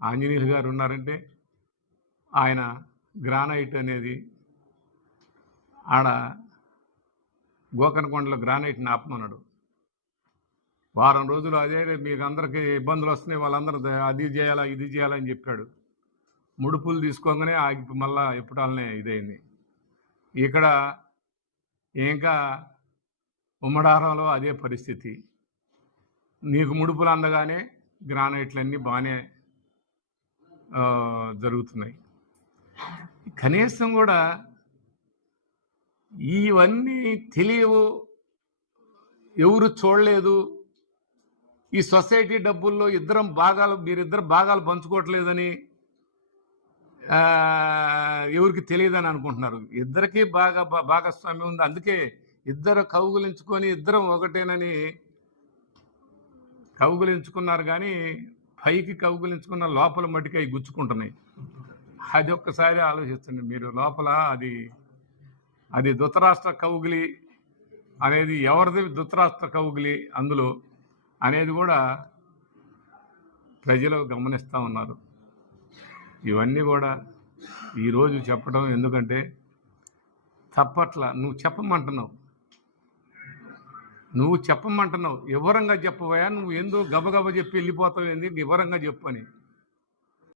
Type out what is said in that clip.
ఆంజనేయులు గారు ఉన్నారంటే ఆయన గ్రానైట్ అనేది ఆడ గోకర్ణకొండలో గ్రానైట్ని ఆపమన్నాడు. వారం రోజులు అదే మీకు అందరికీ ఇబ్బందులు వస్తున్నాయి, వాళ్ళందరూ అది చేయాలా ఇది చేయాలని చెప్పాడు. ముడుపులు తీసుకోగానే ఆగి మళ్ళా ఎప్పుడాలనే ఇదైంది. ఇక్కడ ఇంకా ఉమ్మడారంలో అదే పరిస్థితి. నీకు ముడుపులు అందగానే గ్రానైట్లన్నీ బాగానే జరుగుతున్నాయి. కనీసం కూడా ఇవన్నీ తెలియవు, ఎవరు చూడలేదు, ఈ సొసైటీ డబ్బుల్లో మీరిద్దరు భాగాలు పంచుకోవట్లేదని ఎవరికి తెలియదని అనుకుంటున్నారు. ఇద్దరికీ భాగస్వామ్యం ఉంది. అందుకే ఇద్దరు కౌగులించుకొని ఇద్దరం ఒకటేనని కౌగులించుకున్నారు, కానీ పైకి కౌగులించుకున్న లోపల మట్టికి అవి గుచ్చుకుంటున్నాయి. అది ఒక్కసారి ఆలోచిస్తుంది మీరు. లోపల అది ధృతరాష్ట్ర కౌగిలి అనేది ఎవరిది, ధృతరాష్ట్ర కౌగిలి అందులో అనేది కూడా ప్రజలు గమనిస్తూ ఉన్నారు. ఇవన్నీ కూడా ఈరోజు చెప్పడం ఎందుకంటే తప్పట్ల. నువ్వు చెప్పమంటున్నావు, వివరంగా చెప్పవయా. నువ్వు ఎందుకు గబగబ చెప్పి వెళ్ళిపోతావు, ఏంది వివరంగా చెప్పు అని.